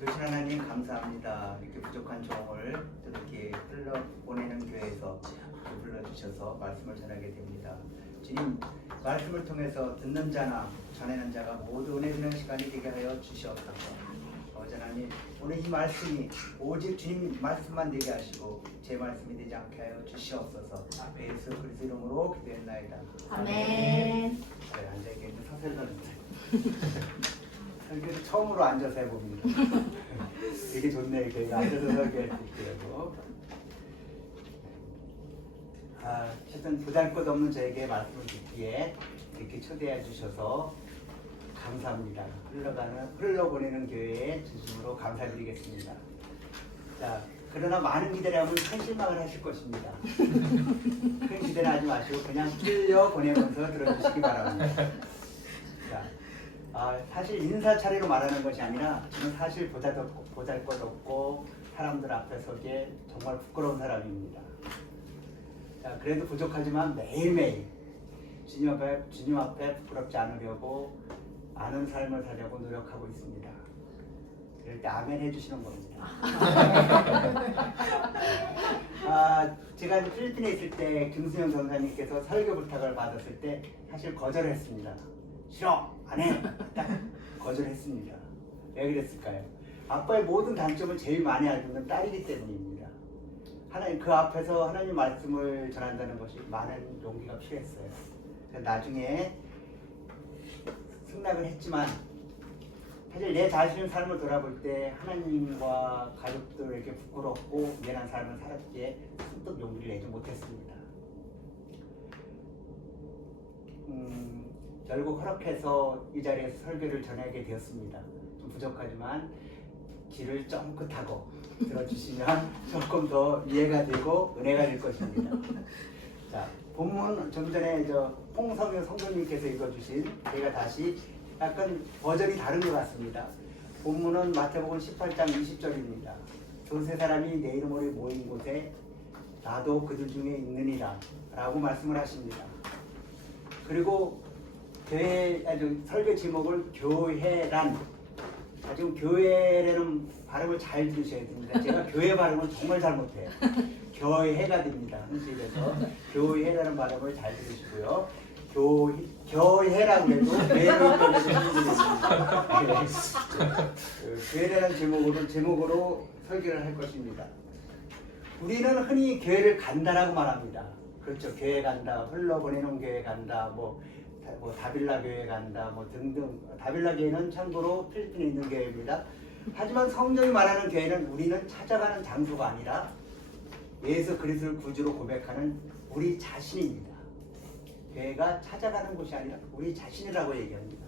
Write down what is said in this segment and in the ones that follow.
주신 하나님 감사합니다. 이렇게 부족한 종을 이렇게 흘러보내는 교회에서 불러주셔서 말씀을 전하게 됩니다. 주님, 말씀을 통해서 듣는 자나 전하는 자가 모두 은혜 주는 시간이 되게 하여 주시옵소서. 아버지 하나님, 오늘 이 말씀이 오직 주님 말씀만 되게 하시고 제 말씀이 되지 않게 하여 주시옵소서. 예수 그리스도 이름으로 기도했나이다. 아멘. 네, 앉아있겠는데 서설서는데 설교를 처음으로 앉아서 해봅니다. 되게 좋네요. 이렇게 앉아서 설교할 수 있고. 하여튼 보잘것없는 저에게 말씀을 듣기에 이렇게 초대해 주셔서 감사합니다. 흘러보내는 교회에 진심으로 감사드리겠습니다. 자, 그러나 많은 기대라면 큰 실망을 하실 것입니다. 큰 기대는 하지 마시고 그냥 흘려보내면서 들어주시기 바랍니다. 자, 사실 인사 차례로 말하는 것이 아니라 저는 사실 보잘것없고 사람들 앞에 서기에 정말 부끄러운 사람입니다. 자, 그래도 부족하지만 매일매일 주님 앞에 부끄럽지 않으려고 아는 삶을 살려고 노력하고 있습니다. 그럴 때 아멘 해주시는 겁니다. 제가 이제 필리핀에 있을 때 김수영 전사님께서 설교 부탁을 받았을 때 사실 거절했습니다. 싫어! 안 해! 딱 거절했습니다. 왜 그랬을까요? 아빠의 모든 단점을 제일 많이 알고 있는 딸이기 때문입니다. 하나님 그 앞에서 하나님 말씀을 전한다는 것이 많은 용기가 필요했어요. 나중에 승낙을 했지만 사실 내 자신의 삶을 돌아볼 때 하나님과 가족들에게 부끄럽고 미안한 삶을 살았기에 선뜻 용기를 내지 못했습니다. 결국 허락해서 이 자리에서 설교를 전하게 되었습니다. 좀 부족하지만 귀를 쫑긋하고 들어주시면 조금 더 이해가 되고 은혜가 될 것입니다. 자, 본문 좀 전에 홍성효 성도님께서 읽어주신 제가 다시 약간 버전이 다른 것 같습니다. 본문은 마태복음 18장 20절입니다. 두세 사람이 내 이름으로 모인 곳에 나도 그들 중에 있느니라 라고 말씀을 하십니다. 그리고 설교 제목을 교회란, 지금 교회라는 발음을 잘 들으셔야 됩니다. 제가 교회 발음을 정말 잘못해요. 교회가 됩니다. 한식에서 교회라는 발음을 잘 들으시고요. 교회라고 해도 교회라는 제목으로 설교를 할 것입니다. 우리는 흔히 교회를 간다라고 말합니다. 그렇죠. 교회 간다, 흘러보내는 교회 간다, 뭐 다빌라 교회 간다, 뭐 등등. 다빌라 교회는 참고로 필리핀에 있는 교회입니다. 하지만 성경이 말하는 교회는 우리는 찾아가는 장소가 아니라 예수 그리스도를 구주로 고백하는 우리 자신입니다. 교회가 찾아가는 곳이 아니라 우리 자신이라고 얘기합니다.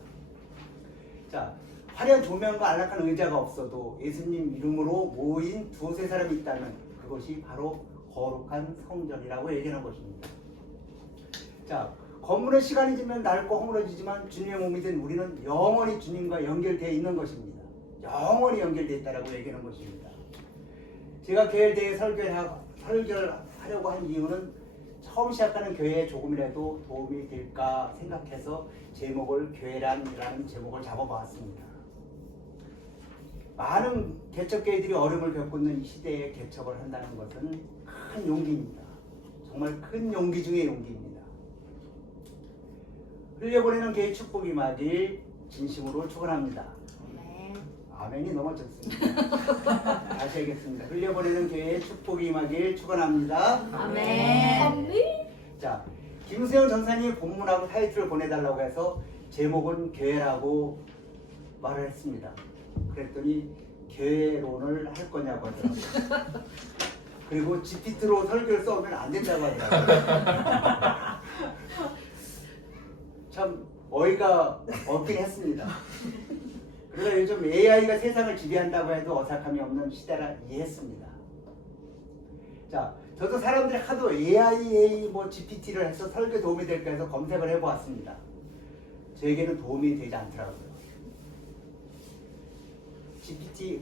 자, 화려한 조명과 안락한 의자가 없어도 예수님 이름으로 모인 두세 사람이 있다면 그것이 바로 거룩한 성전이라고 얘기하는 것입니다. 자, 건물은 시간이 지면 낡고 허물어지지만 주님의 몸이 된 우리는 영원히 주님과 연결되어 있는 것입니다. 영원히 연결되어 있다고 얘기하는 것입니다. 제가 교회에 대해 설교를 하려고 한 이유는 처음 시작하는 교회에 조금이라도 도움이 될까 생각해서 제목을 교회란이라는 제목을 잡아보았습니다. 많은 개척교회들이 어려움을 겪고 있는 이 시대에 개척을 한다는 것은 큰 용기입니다. 정말 큰 용기 중의 용기입니다. 흘려보내는 교회 축복이 임하길 진심으로 축원합니다. 아멘이 너무 좋습니다. 다시 하겠습니다. 흘려보내는 교회에 축복이 임하길 축원합니다. 아멘. 자, 김수영 전사님이 본문하고 타이틀을 보내달라고 해서 제목은 교회라고 말을 했습니다. 그랬더니 교회론을 할 거냐고 하더라고요. 그리고 GPT로 설교를 써오면 안 된다고 하더라고요. 참 어이가 없긴 했습니다. 그러나 요즘 AI가 세상을 지배한다고 해도 어색함이 없는 시대라 이해했습니다. 자, 저도 사람들이 하도 AI 뭐 GPT를 해서 설교 도움이 될까 해서 검색을 해보았습니다. 저에게는 도움이 되지 않더라고요. GPT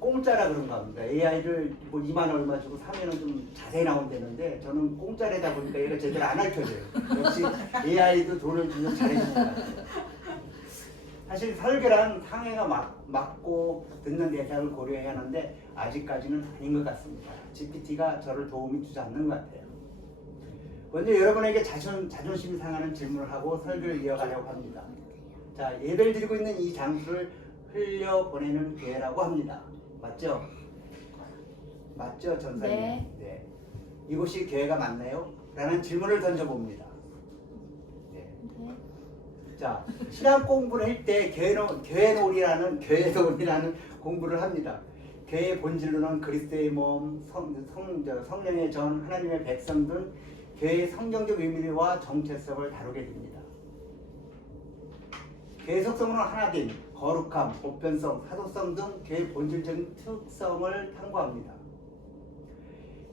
공짜라 그런가 합니다. AI를 뭐 2만 얼마 주고 사면은 좀 자세히 나온다는데 저는 공짜래다 보니까 얘가 제대로 안 알려줘요. 역시 AI도 돈을 주면 잘해주는 것 같아요. 사실 설교란 상해가 맞고 듣는 대상을 고려해야 하는데 아직까지는 아닌 것 같습니다. GPT가 저를 도움이 주지 않는 것 같아요. 먼저 여러분에게 자존심이 상하는 질문을 하고 설교를 이어가려고 합니다. 자, 예배를 드리고 있는 이 장소를 흘려보내는 교회라고 합니다. 맞죠? 맞죠, 전사님? 네. 이곳이 교회가 맞나요? 라는 질문을 던져봅니다. 네. 네. 자, 신앙 공부를 할 때 교회놀이라는 공부를 합니다. 교회의 본질로는 그리스도의 몸, 성령의 전, 하나님의 백성 등 교회의 성경적 의미와 정체성을 다루게 됩니다. 교회 속성은 하나됨, 거룩함, 보편성, 사도성 등 교회의 본질적인 특성을 탐구합니다.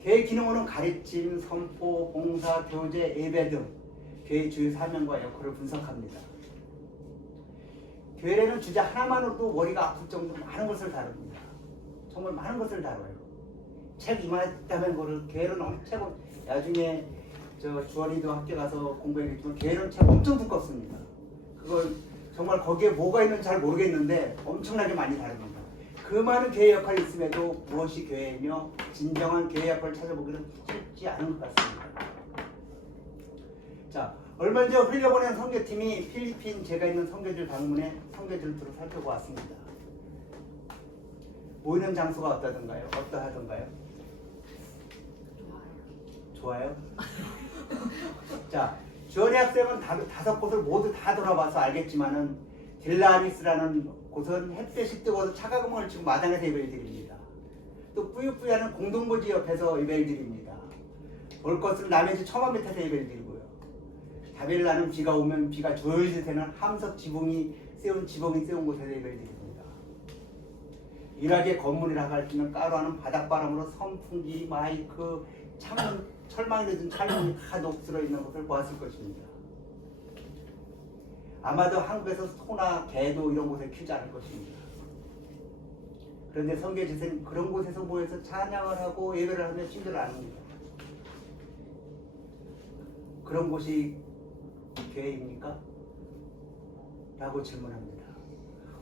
교회 기능으로는 가르침, 선포, 봉사, 교제, 예배 등 교회의 주요 사명과 역할을 분석합니다. 교회는 주제 하나만으로도 머리가 아플 정도로 많은 것을 다룹니다. 정말 많은 것을 다뤄요. 책 이만했다면 그걸 교회는 엄청 나중에 주원이도 학교 가서 공부했지만 교회는 책 엄청 두껍습니다. 그걸 정말 거기에 뭐가 있는지 잘 모르겠는데 엄청나게 많이 다룹니다. 그 많은 교회 역할이 있음에도 무엇이 교회이며 진정한 교회 역할을 찾아보기는 쉽지 않은 것 같습니다. 자, 얼마 전 흘려보낸 선교팀이 필리핀 제가 있는 선교지를 방문해 선교지를 두루 살펴보았습니다. 모이는 장소가 어떠하던가요? 좋아요? 자, 주원이 학생은 5곳을 모두 다 돌아봐서 알겠지만은 딜라니스라는 곳은 햇볕이 뜨거워서 차가움을 지금 마당에서 예배를 드립니다. 또 뿌요뿌요하는 공동고지 옆에서 예배를 드립니다. 볼 것은 남의 집 처마 밑에서 예배를 드리고요. 다빌라는 비가 오면 비가 졸졸 새는 함석 지붕이 세운 곳에서 예배를 드립니다. 일하게 건물이라고 할 수 있는 까루하는 바닷바람으로 선풍기, 마이크, 철망이 늦은 찰문이 다 녹슬어 있는 것을 보았을 것입니다. 아마도 한국에서 소나 개도 이런 곳에 키우지 않을 것입니다. 그런데 선교지는 그런 곳에서 모여서 찬양을 하고 예배를 하며 힘들어 합니다. 그런 곳이 교회입니까? 라고 질문합니다.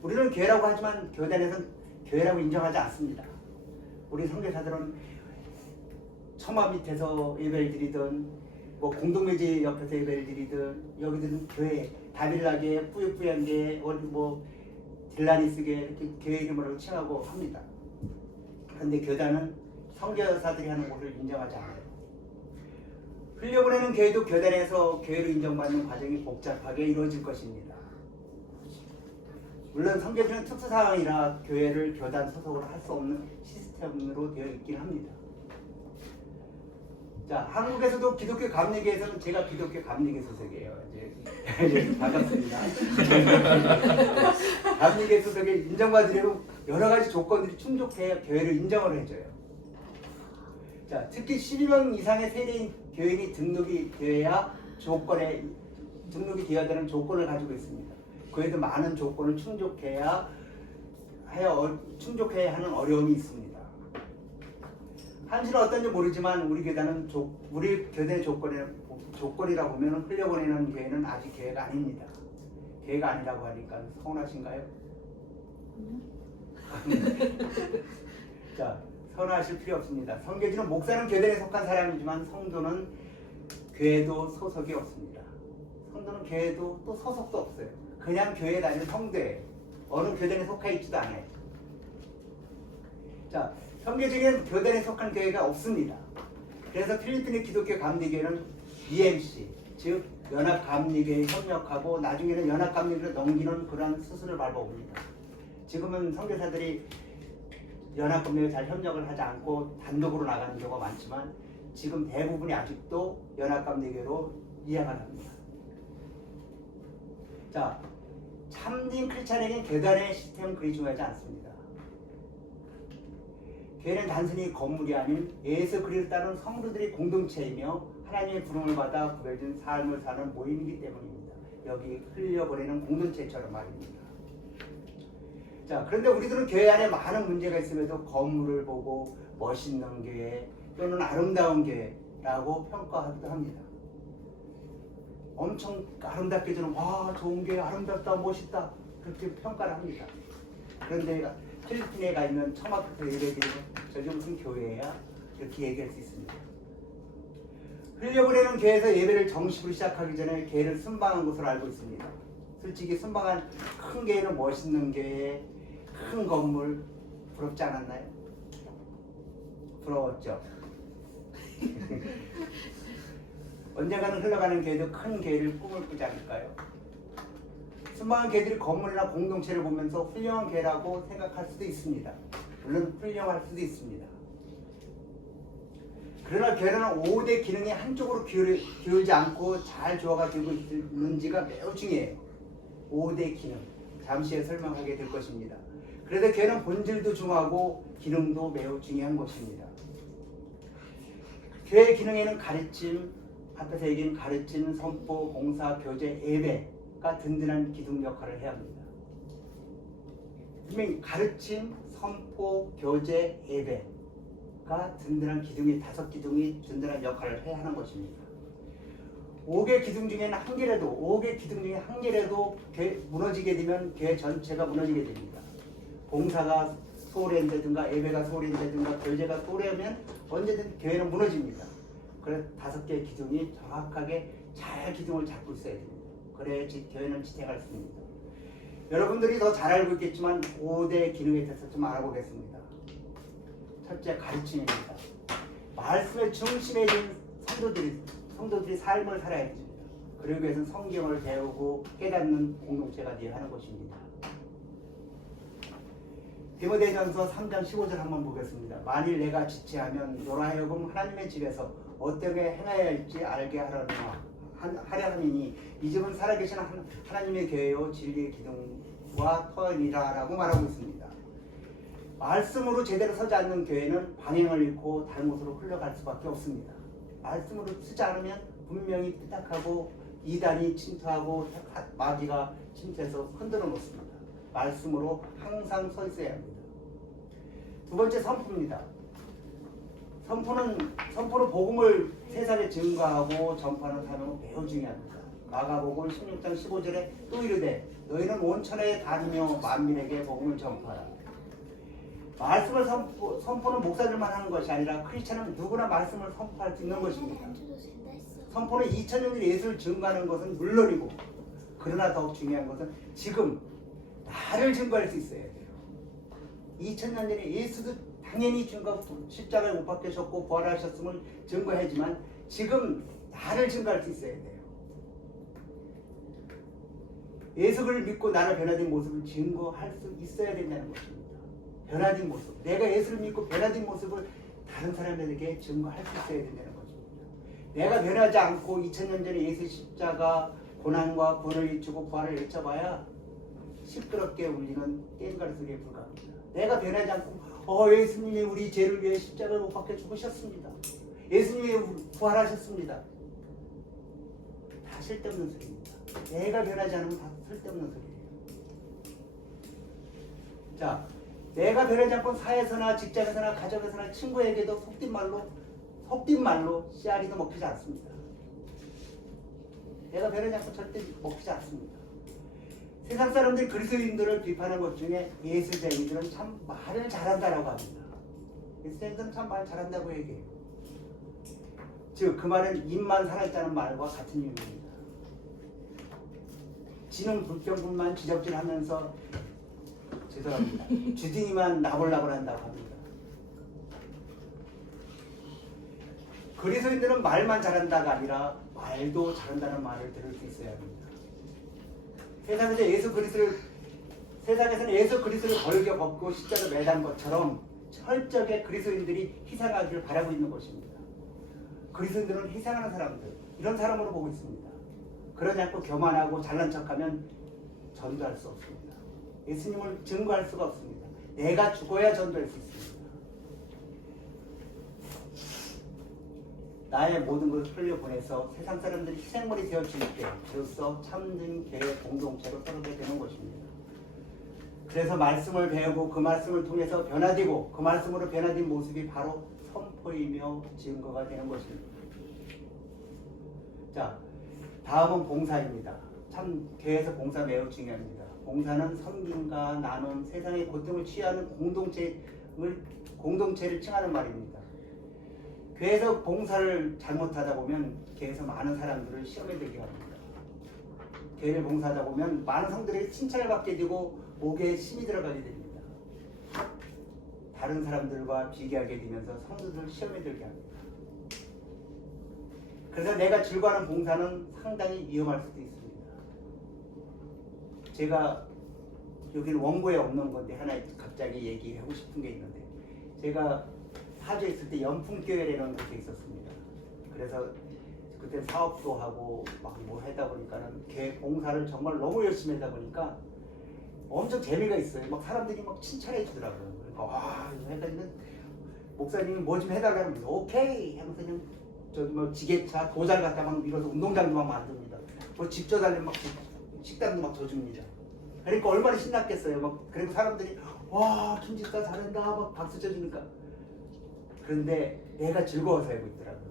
우리는 교회라고 하지만 교단에서는 교회라고 인정하지 않습니다. 우리 선교사들은 처마 밑에서 예배를 드리든 뭐 공동묘지 옆에서 예배를 드리든 여기들은 교회 다빌라게 뿌요뿌요한게 어디 뭐 딜라니스게 이렇게 교회 이름으로 칭하고 합니다. 그런데 교단은 선교사들이 하는 것을 인정하지 않아요. 흘려보내는 교회도 교단에서 교회로 인정받는 과정이 복잡하게 이루어질 것입니다. 물론 선교지는 특수상황이라 교회를 교단 소속으로 할 수 없는 시스템으로 되어 있긴 합니다. 자, 한국에서도 기독교 감리교에서는 제가 기독교 감리교 소속이에요. 이제 반갑습니다. 감리교 소속에 인정받으려면 여러 가지 조건들이 충족해야 교회를 인정을 해줘요. 자, 특히 12명 이상의 세대인 교인이 등록이 되어야 등록이 되어야 되는 조건을 가지고 있습니다. 그에도 많은 조건을 충족해야 하는 어려움이 있습니다. 한지는 어떤지 모르지만 우리 교단의 조건이라고 보면 흘려보내는 교회는 아직 교회가 아닙니다. 교회가 아니라고 하니까 서운하신가요? 자, 서운하실 필요 없습니다. 선교지는 목사는 교단에 속한 사람이지만 성도는 교회도 소속이 없습니다. 성도는 교회도 또 소속도 없어요. 그냥 교회에 다니는 성도예요. 어느 교단에 속해 있지도 않아요. 자, 선교지는 교단에 속한 교회가 없습니다. 그래서 필리핀의 기독교 감리교회는 EMC, 즉 연합감리교회에 협력하고 나중에는 연합감리교회로 넘기는 그런 수순을 밟아옵니다. 지금은 선교사들이 연합감리교회에 잘 협력을 하지 않고 단독으로 나가는 경우가 많지만 지금 대부분이 아직도 연합감리교회로 이양을 합니다. 자, 참된 크리스찬에게는 교단의 시스템은 그리 중요하지 않습니다. 교회는 단순히 건물이 아닌 예수 그리스도를 따르는 성도들의 공동체이며 하나님의 부름을 받아 구별된 삶을 사는 모임이기 때문입니다. 여기 흘려보내는 공동체처럼 말입니다. 자, 그런데 우리들은 교회 안에 많은 문제가 있음에도 건물을 보고 멋있는 교회 또는 아름다운 교회라고 평가하기도 합니다. 엄청 아름답게 저는 와 좋은 교회 아름답다 멋있다 그렇게 평가를 합니다. 그런데 필리핀에 가 있는 처마크에서 예배드리면 저게 무슨 교회야? 이렇게 얘기할 수 있습니다. 흘려보내는 교회에서 예배를 정식으로 시작하기 전에 교회를 순방한 것으로 알고 있습니다. 솔직히 순방한 큰 교회는 멋있는 교회, 큰 건물 부럽지 않았나요? 부러웠죠. 언젠가는 흘러가는 교회도 큰 교회를 꿈을 꾸지 않을까요? 순방한 교회들이 건물이나 공동체를 보면서 훌륭한 교회라고 생각할 수도 있습니다. 물론 훌륭할 수도 있습니다. 그러나 교회는 5대 기능이 한쪽으로 기울지 않고 잘 조화가 되고 있는지가 매우 중요해요. 5대 기능. 잠시 후에 설명하게 될 것입니다. 그래서 교회는 본질도 중요하고 기능도 매우 중요한 것입니다. 교회의 기능에는 가르침, 앞에서 얘기한 가르침, 선포, 봉사, 교제, 예배가 든든한 기둥 역할을 해야 합니다. 분명히 가르침, 선포, 교제, 예배가 든든한 기둥이 5기둥이 든든한 역할을 해야 하는 것입니다. 5개 기둥 중에는 한 개라도 5개 기둥 중에 한 개라도 무너지게 되면 교회 전체가 무너지게 됩니다. 봉사가 소홀히 된다든가 예배가 소홀히 된다든가 교제가 소홀히 하면 언제든 교회는 무너집니다. 그래서 5개의 기둥이 정확하게 잘 기둥을 잡고 있어야 됩니다. 그래야 교회는 지탱할 수 있습니다. 여러분들이 더 잘 알고 있겠지만 5대 기능에 대해서 좀 알아보겠습니다. 첫째, 가르침입니다. 말씀의 중심에 있는 성도들이 삶을 살아야 됩니다. 그러기 위해서는 성경을 배우고 깨닫는 공동체가 되어야 하는 것입니다. 디모데전서 3장 15절 한번 보겠습니다. 만일 내가 지체하면 너로 하여금 하나님의 집에서 어떻게 행해야 할지 알게 하려 함이니 이 집은 살아계신 하나님의 교회요 진리의 기둥과 터이니라 라고 말하고 있습니다. 말씀으로 제대로 서지 않는 교회는 방향을 잃고 다른 곳으로 흘러갈 수밖에 없습니다. 말씀으로 서지 않으면 분명히 삐딱하고 이단이 침투하고 마귀가 침투해서 흔들어 놓습니다. 말씀으로 항상 서 있어야 합니다. 두 번째, 선포입니다. 선포는 복음을 세상에 증거하고 전파하는 사명은 매우 중요합니다. 마가복음 16장 15절에 또 이르되 너희는 온 천하에 다니며 만민에게 복음을 전파하라. 말씀을 선포는 목사들만 하는 것이 아니라 크리스찬은 누구나 말씀을 선포할 수 있는 것입니다. 선포는 2000년 전 예수를 증거하는 것은 물론이고 그러나 더욱 중요한 것은 지금 나를 증거할 수 있어야 돼요. 2000년 전에 예수도 당연히 증거하고 십자가에 못 박히셨고 부활하셨음을 증거하지만 지금 나를 증거할 수 있어야 돼요. 예수를 믿고 나를 변화된 모습을 증거할 수 있어야 된다는 것입니다. 변화된 모습, 내가 예수를 믿고 변화된 모습을 다른 사람에게 증거할 수 있어야 된다는 것입니다. 내가 변하지 않고 2000년 전에 예수 십자가 고난과 구원을 잊고 부활을 외쳐봐야 시끄럽게 울리는 깽가리 소리에 불과합니다. 내가 변하지 않고 예수님이 우리 죄를 위해 십자가를 못 박혀 죽으셨습니다. 예수님이 부활하셨습니다. 다 쓸데없는 소리입니다. 내가 변하지 않으면 다 쓸데없는 소리예요. 자, 내가 변하지 않고 사회에서나 직장에서나 가정에서나 친구에게도 속된 말로 씨알이도 먹히지 않습니다. 내가 변하지 않고 절대 먹히지 않습니다. 세상 사람들이 그리스도인들을 비판하는 것 중에 예수쟁이들은 참 말을 잘한다라고 합니다. 예수쟁이들은 참 말 잘한다고 얘기해요. 즉 그 말은 입만 살아있다는 말과 같은 의미입니다. 지는 불평불만 지적질하면서 죄송합니다. 주둥이만 나불나불 한다고 합니다. 그리스도인들은 말만 잘한다가 아니라 말도 잘한다는 말을 들을 수 있어야 합니다. 세상에서는 예수 그리스도를 벌겨 벗고 십자가를 매단 것처럼 철저하게 그리스도인들이 희생하기를 바라고 있는 것입니다. 그리스도인들은 희생하는 사람들, 이런 사람으로 보고 있습니다. 그러지 않고 교만하고 잘난 척하면 전도할 수 없습니다. 예수님을 증거할 수가 없습니다. 내가 죽어야 전도할 수 있습니다. 나의 모든 것을 흘려보내서 세상 사람들이 희생물이 되어질 때 비로소 참된 교회 공동체로 서게 되는 것입니다. 그래서 말씀을 배우고 그 말씀을 통해서 변화되고 그 말씀으로 변화된 모습이 바로 선포이며 증거가 되는 것입니다. 자, 다음은 봉사입니다. 참 교회에서 봉사 매우 중요합니다. 봉사는 섬김과 나눔, 세상의 고통을 취하는 공동체를 칭하는 말입니다. 교회에서 봉사를 잘못하다 보면 교회에서 많은 사람들을 시험에 들게 합니다. 교회를 봉사하다 보면 많은 성들에게 칭찬을 받게 되고 목에 힘이 들어가게 됩니다. 다른 사람들과 비교하게 되면서 성도들을 시험에 들게 합니다. 그래서 내가 즐거워하는 봉사는 상당히 위험할 수도 있습니다. 제가 여기는 원고에 없는 건데 하나 갑자기 얘기하고 싶은 게 있는데, 제가 파주에 있을 때 연풍교회라는 곳에 있었습니다. 그래서 그때 사업도 하고 막 뭘 하다 보니까는 교회 봉사를 정말 너무 열심히 하다 보니까 엄청 재미가 있어요. 막 사람들이 막 칭찬해 주더라고요. 그러니까 와, 해가지고 목사님이 뭐 좀 해달라면 오케이 하면서 그냥 저기 뭐 지게차 도잘 갖다 막 밀어서 운동장도 막 만듭니다. 뭐 집 져달라면 막 식당도 막 줘줍니다. 그러니까 얼마나 신났겠어요. 막 그리고 사람들이 와, 김집사 잘한다 막 박수 쳐주니까. 그런데 내가 즐거워서 하고 있더라고요.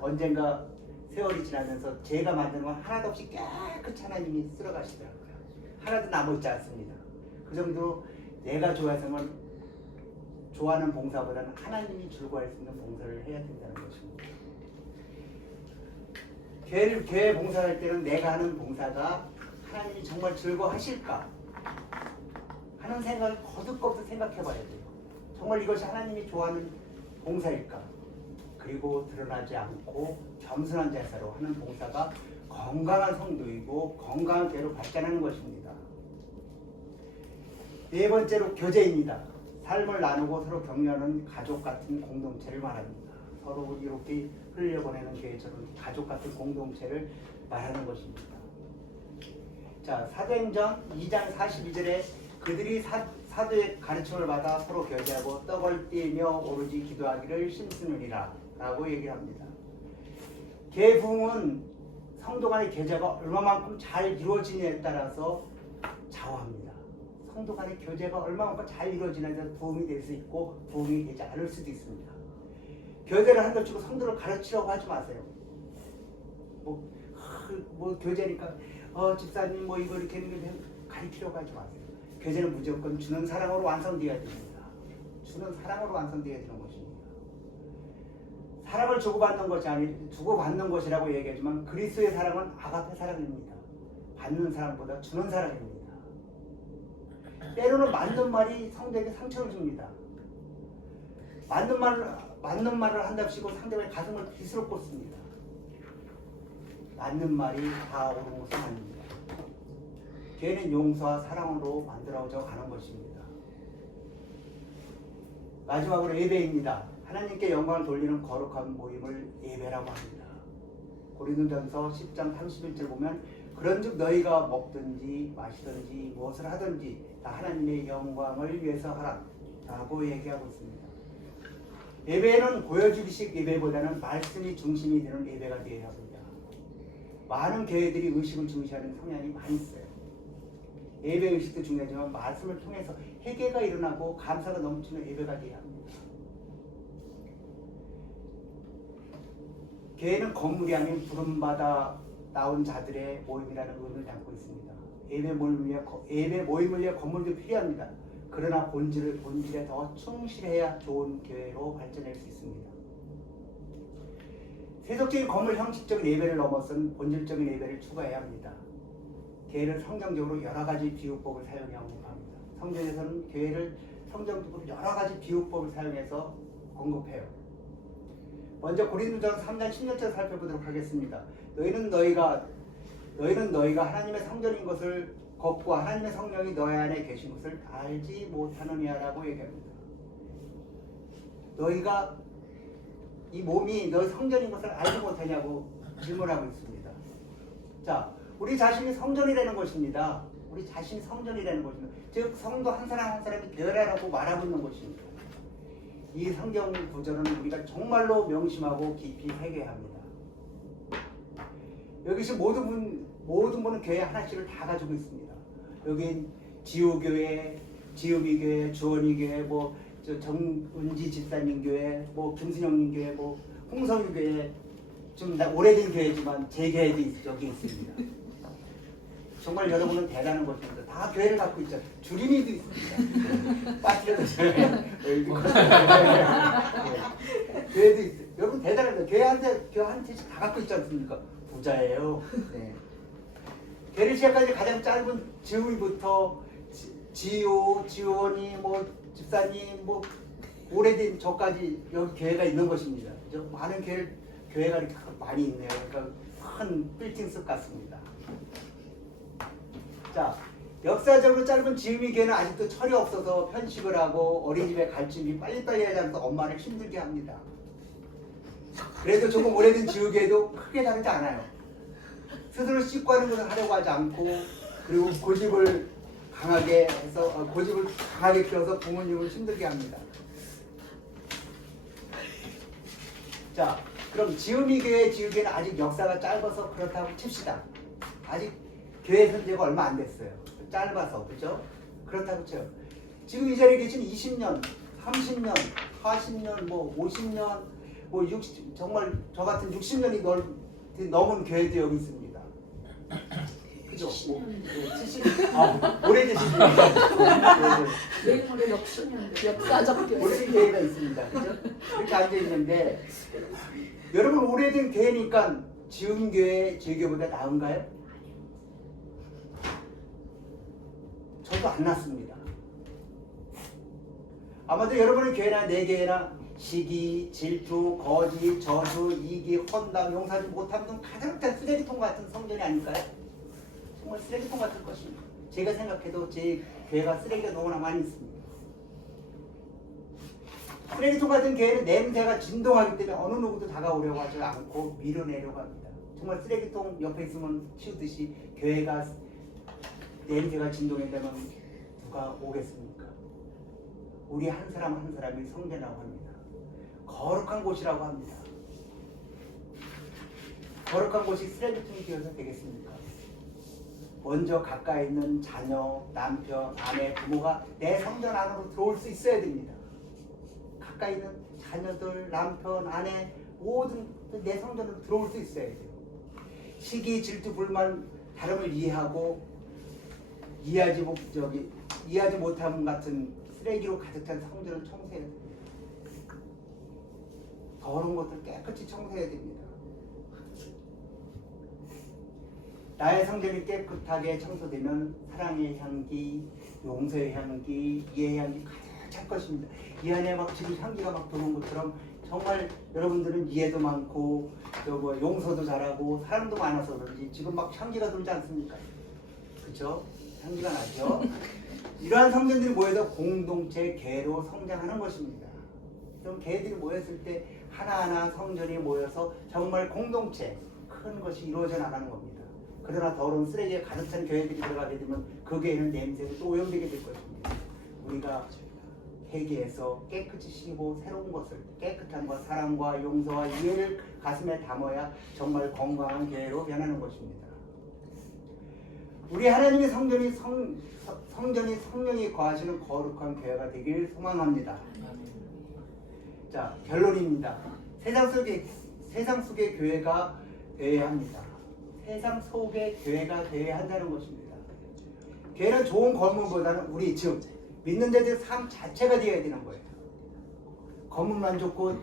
언젠가 세월이 지나면서 제가 만든 건 하나도 없이 깨끗이 하나님이 쓸어가시더라고요. 하나도 남아있지 않습니다. 그 정도로 내가 좋아하는 봉사보다는 하나님이 즐거워할 수 있는 봉사를 해야 된다는 것입니다. 교회 봉사를 할 때는 내가 하는 봉사가 하나님이 정말 즐거워하실까 하는 생각을 거듭거듭 생각해 봐야 돼요. 정말 이것이 하나님이 좋아하는 봉사일까? 그리고 드러나지 않고 겸손한 자세로 하는 봉사가 건강한 성도이고 건강한 교회로 발전하는 것입니다. 네 번째로 교제입니다. 삶을 나누고 서로 격려하는 가족 같은 공동체를 말합니다. 서로 이렇게 흘려보내는 교회처럼 가족 같은 공동체를 말하는 것입니다. 자, 사도행전 2장 42절에 그들이 사도의 가르침을 받아 서로 교제하고 떡을 떼며 오로지 기도하기를 힘쓰느니라 라고 얘기합니다. 교회 부흥은 성도 간의 교제가 얼마만큼 잘 이루어지냐에 따라서 좌우합니다. 성도 간의 교제가 얼마만큼 잘 이루어지냐에 따라서 부흥이 될 수 있고 부흥이 되지 않을 수도 있습니다. 교제를 한다 치고 성도를 가르치려고 하지 마세요. 뭐 교제니까 집사님 뭐 이거 이렇게 했는데 가르치려고 하지 마세요. 교제는 무조건 주는 사랑으로 완성되어야 됩니다. 주는 사랑으로 완성되어야 되는 것입니다. 사랑을 주고받는 것이 아니 주고받는 것이라고 얘기하지만 그리스도의 사랑은 아가페 사랑입니다. 받는 사랑보다 주는 사랑입니다. 때로는 맞는 말이 성도에게 상처를 줍니다. 맞는 말을 한답시고 상대방의 가슴을 빗으로 꽂습니다. 맞는 말이 다 옳은 것은 아닙니다. 교회는 용서와 사랑으로 만들어져 가는 것입니다. 마지막으로 예배입니다. 하나님께 영광을 돌리는 거룩한 모임을 예배라고 합니다. 고린도전서 10장 31절 보면 그런즉 너희가 먹든지 마시든지 무엇을 하든지 다 하나님의 영광을 위해서 하라 라고 얘기하고 있습니다. 예배는 보여주기식 예배보다는 말씀이 중심이 되는 예배가 되어야 합니다. 많은 교회들이 의식을 중시하는 성향이 많이 있어요. 예배 의식도 중요하지만 말씀을 통해서 회개가 일어나고 감사가 넘치는 예배가 되어야 합니다. 교회는 건물이 아닌 부름받아 나온 자들의 모임이라는 의미를 담고 있습니다. 예배 모임을 위해 건물도 필요합니다. 그러나 본질에 더 충실해야 좋은 교회로 발전할 수 있습니다. 세속적인 건물 형식적인 예배를 넘어선 본질적인 예배를 추구해야 합니다. 교회는 성경적으로 여러 가지 비유법을 사용하고 합니다. 성경에서는 교회를 성경적으로 여러 가지 비유법을 사용해서 언급해요. 먼저 고린도전서 3장 10절을 살펴보도록 하겠습니다. 너희는 너희가 하나님의 성전인 것을 걷고 하나님의 성령이 너희 안에 계신 것을 알지 못하느냐라고 얘기합니다. 너희가 이 몸이 너희 성전인 것을 알지 못하냐고 질문하고 있습니다. 자, 우리 자신이 성전이라는 것입니다. 우리 자신이 성전이라는 것입니다. 즉 성도 한 사람 한 사람이 교회라고 말하고 있는 것입니다. 이 성경 구절은 우리가 정말로 명심하고 깊이 회개해야 합니다. 여기서 모든 분은 교회 하나씩을 다 가지고 있습니다. 여긴 지우교회, 지우미교회, 주원이교회, 뭐 정은지 집사님 교회, 뭐 김순영님 교회, 뭐 홍성유 교회, 좀 오래된 교회지만 제 교회도 여기 있습니다. 정말 여러분은 대단한 것입니다. 다 교회를 갖고 있죠. 주림이도 있습니다. 빠뜨려졌어요. 교회도 있어요. 여러분 대단합니다. 교회 한 채씩 다 갖고 있지 않습니까? 부자예요. 네. 교회를 시작하기 가장 짧은 지우이부터 지원이 뭐 집사님 뭐 오래된 저까지 여기 교회가 있는 것입니다. 그죠? 많은 교회가 이렇게 많이 있네요. 그러니까 큰 빌딩숲 같습니다. 자, 역사적으로 짧은 지음이 교회는 아직도 철이 없어서 편식을 하고 어린이집에 갈 준비 빨리빨리 하지 않아서 엄마를 힘들게 합니다. 그래도 조금 오래된 지우개도 크게 다르지 않아요. 스스로 씻고 하는 것을 하려고 하지 않고 그리고 고집을 강하게 해서 고집을 강하게 피워서 부모님을 힘들게 합니다. 자, 그럼 지음이 교회 지우개는 아직 역사가 짧아서 그렇다고 칩시다. 아직 교회 선제가 얼마 안 됐어요. 짧아서, 그죠? 그렇다고 쳐요. 지금 이 자리에 계신 20년, 30년, 40년, 뭐 50년, 뭐 60, 정말 저 같은 60년이 넘은 교회도 여기 있습니다. 그죠? 70년. 오래되신 교회. 내일모레 역사적 교회. 오래된 교회가 있습니다. 그죠? 이렇게 앉아있는데, 여러분 오래된 교회니까 지은 교회, 지교보다 나은가요? 저도 안 났습니다. 아마도 여러분의 교회나 내 교회나 시기, 질투, 거짓, 저주, 이기, 헌담, 용서하지 못함 등 가장 큰 쓰레기통 같은 성전이 아닐까요? 정말 쓰레기통 같은 것입니다. 제가 생각해도 제 교회가 쓰레기가 너무나 많이 있습니다. 쓰레기통 같은 교회는 냄새가 진동하기 때문에 어느 누구도 다가오려고 하지 않고 밀어내려고 합니다. 정말 쓰레기통 옆에 있으면 치우듯이 교회가 냄새가 진동한다면 누가 오겠습니까? 우리 한 사람 한 사람이 성전이라고 합니다. 거룩한 곳이라고 합니다. 거룩한 곳이 쓰레기통이 되어서 되겠습니까? 먼저 가까이 있는 자녀, 남편, 아내, 부모가 내 성전 안으로 들어올 수 있어야 됩니다. 가까이 있는 자녀들, 남편, 아내 모든 내 성전으로 들어올 수 있어야 돼요. 시기, 질투, 불만, 다름을 이해하고 이해하지 못함 같은 쓰레기로 가득 찬 성전을 청소해야 됩니다. 더러운 것들 깨끗이 청소해야 됩니다. 나의 성전이 깨끗하게 청소되면 사랑의 향기, 용서의 향기, 이해의 향기 가득 찰 것입니다. 이 안에 막 지금 향기가 막 도는 것처럼 정말 여러분들은 이해도 많고 뭐 용서도 잘하고 사랑도 많아서 그런지 지금 막 향기가 돌지 않습니까? 그렇죠? 향기가 나죠? 이러한 성전들이 모여서 공동체 교회로 성장하는 것입니다. 그럼 교회들이 모였을 때 하나하나 성전이 모여서 정말 공동체 큰 것이 이루어져 나가는 겁니다. 그러나 더러운 쓰레기에 가득 찬 교회들이 들어가게 되면 그 교회는 냄새가 또 오염되게 될 것입니다. 우리가 회개해서 깨끗이 씻고 새로운 것을 깨끗한 것, 사랑과 용서와 이해를 가슴에 담아야 정말 건강한 교회로 변하는 것입니다. 우리 하나님의 성전이 성령이 거하시는 거룩한 교회가 되길 소망합니다. 자, 결론입니다. 세상 속의 교회가 되어야 합니다. 세상 속의 교회가 되어야 한다는 것입니다. 교회는 좋은 건물보다는 우리 즉 믿는 자들의 삶 자체가 되어야 되는 거예요. 건물만 좋고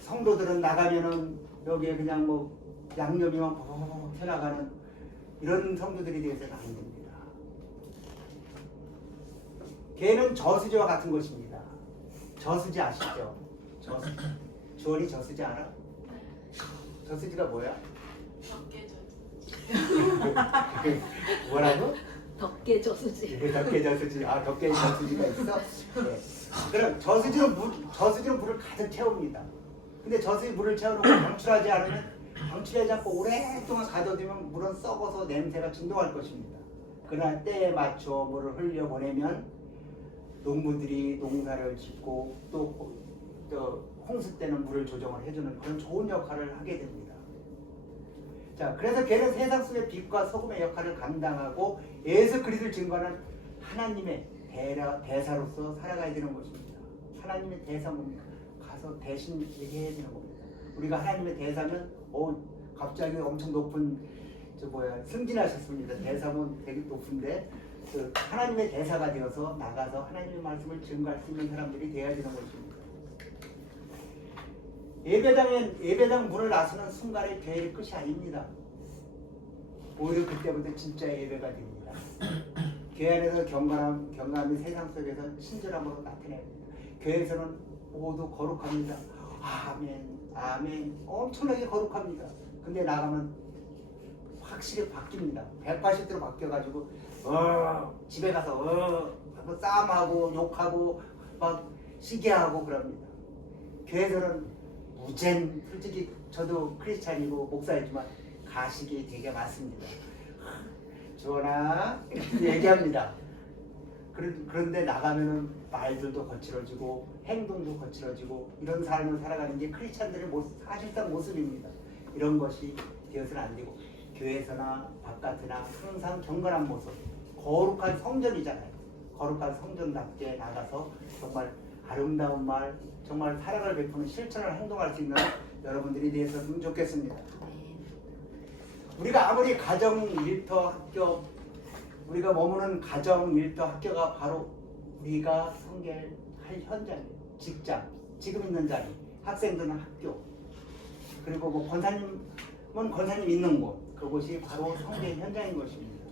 성도들은 나가면은 여기에 그냥 뭐 양념이만 푹 튀어나가는 이런 성도들이 되어서는 안 됩니다. 교회는 저수지와 같은 것입니다. 저수지 아시죠? 저수지. 주원이 저수지 알아? 저수지가 뭐야? 뭐라고? 덕계 저수지. 덕계 저수지. 아, 덕계 저수지가 있어? 네. 그럼 저수지는 물을 가득 채웁니다. 근데 저수지 물을 채워놓고 방출하지 않으면 방출하지 않고 오랫동안 가둬두면 물은 썩어서 냄새가 진동할 것입니다. 그러나 때에 맞춰 물을 흘려보내면 농부들이 농사를 짓고 또 홍수 때는 물을 조정을 해주는 그런 좋은 역할을 하게 됩니다. 자, 그래서 걔는 세상 속의 빛과 소금의 역할을 감당하고 예수 그리스도를 증거하는 하나님의 대사로서 살아가야 되는 것입니다. 하나님의 대사 뭡니까? 가서 대신 얘기해야 되는 겁니다. 우리가 하나님의 대사면 갑자기 엄청 높은 승진하셨습니다. 대사면 되게 높은데 그 하나님의 대사가 되어서 나가서 하나님의 말씀을 증거할 수 있는 사람들이 되어야 되는 것입니다. 예배당 문을 나서는 순간에 교회의 끝이 아닙니다. 오히려 그때부터 진짜 예배가 됩니다. 교회 안에서 경감이 세상 속에서 친절함으로 나타냅니다. 교회에서는 모두 거룩합니다. 아멘, 아멘. 엄청나게 거룩합니다. 근데 나가면 확실히 바뀝니다. 180도로 바뀌어가지고 집에 가서 하고 싸움하고 욕하고 막 시기하고 그럽니다. 교회에서는 무젠, 솔직히 저도 크리스찬이고 목사이지만 가식이 되게 많습니다. 주원아 이렇게 얘기합니다. 그런데 나가면은 말들도 거칠어지고 행동도 거칠어지고 이런 삶을 살아가는 게 크리스찬들의 사실상 모습입니다. 이런 것이 되어서는 안 되고 교회에서나 바깥이나 항상 경건한 모습, 거룩한 성전이잖아요. 거룩한 성전답게 나가서 정말 아름다운 말, 정말 사랑을 베푸는 실천을 행동할 수 있는 여러분들이 되었으면 좋겠습니다. 우리가 아무리 가정, 일터, 학교, 우리가 머무는 가정, 일터, 학교가 바로 우리가 성결할 현장이에요. 직장, 지금 있는 자리, 학생들은 학교, 그리고 뭐 권사님은 권사님 있는 곳, 그곳이 바로 성결 현장인 것입니다.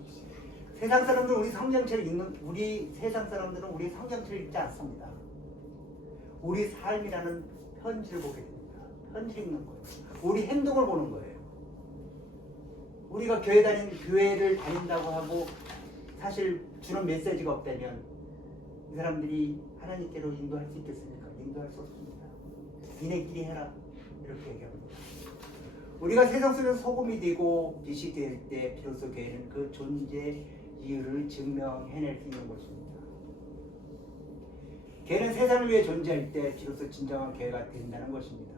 세상 사람들은 우리 세상 사람들은 우리 성경책을 읽지 않습니다. 우리 삶이라는 편지를 보게 됩니다. 편지 읽는 거예요. 우리 행동을 보는 거예요. 우리가 교회를 다닌다고 하고 사실 주는 메시지가 없다면 이 사람들이 하나님께로 인도할 수 있겠습니까? 인도할 수 없습니다. 니네끼리 해라 이렇게 얘기합니다. 우리가 세상 속에서 소금이 되고 빛이 될 때 비로소 교회는 그 존재 이유를 증명해낼 수 있는 것입니다. 교회는 세상을 위해 존재할 때 비로소 진정한 교회가 된다는 것입니다.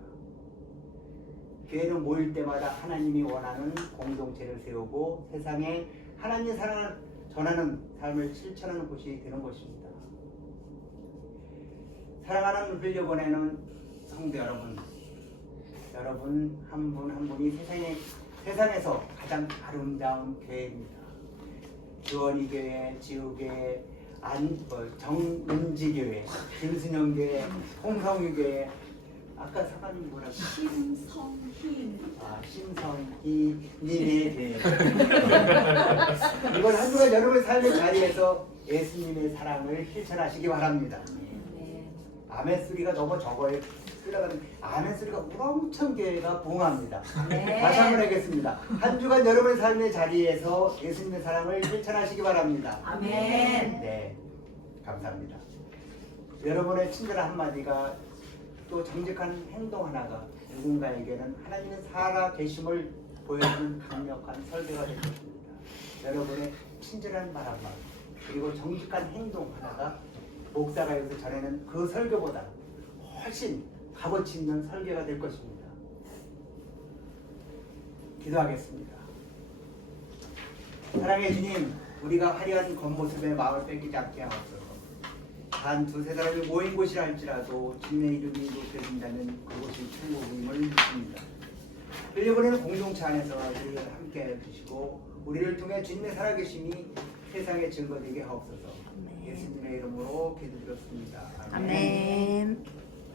교회는 모일 때마다 하나님이 원하는 공동체를 세우고 세상에 하나님의 사랑을 전하는 삶을 실천하는 곳이 되는 것입니다. 사랑하는 흘려보내는 성도 여러분 한 분 한 분이 세상에서 가장 아름다운 교회입니다. 주원이 교회, 지우교회, 정은지교회, 김순영교회, 홍성유 교회, 아까 사관님 뭐라고? 심성희. 심성희 님의 교회. 이번 한 주간 여러분의 삶의 자리에서 예수님의 사랑을 실천하시기 바랍니다. 아멘 소리가 너무 적어요. 아멘 소리가 엄청 교회가 부흥합니다. 다시 한번 하겠습니다. 한 주간 여러분의 삶의 자리에서 예수님의 사랑을 실천하시기 바랍니다. 아멘. 네, 감사합니다. 여러분의 친절한 한마디가 또 정직한 행동 하나가 누군가에게는 하나님의 살아 계심을 보여주는 강력한 설교가 될 것입니다. 여러분의 친절한 말 한마디 그리고 정직한 행동 하나가 목사가 여기서 전하는 그 설교보다 훨씬 값어치 있는 설교가 될 것입니다. 기도하겠습니다. 사랑의 주님, 우리가 화려한 겉모습에 마음을 뺏기지 않게 하옵소서. 단 두세 사람이 모인 곳이라 할지라도 주님의 이름이 높여진다면 그곳이 천국임을 믿습니다. 흘려보내는 공동체 안에서 우리를 함께 해주시고 우리를 통해 주님의 살아계심이 세상에 증거되게 하옵소서. 예수님의 이름으로 기도드렸습니다. 아멘. 아멘.